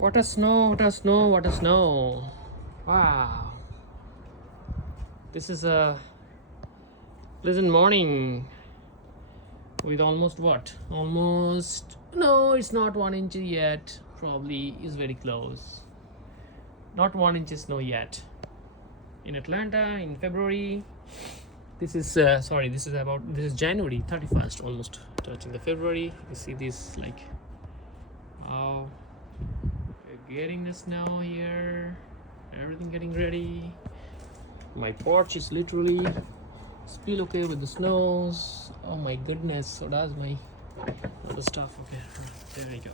What a snow, what a snow, what a snow. Wow. This is a pleasant morning with almost what? Almost, no, it's not 1 inch yet. Probably is very close. Not 1 inch snow yet. In Atlanta in February. This is this is January 31st, almost touching the February. You see this, like, wow, we're getting the snow here, everything getting ready. My porch is literally still okay with the snows. Oh my goodness, so does my other stuff. Okay, there we go.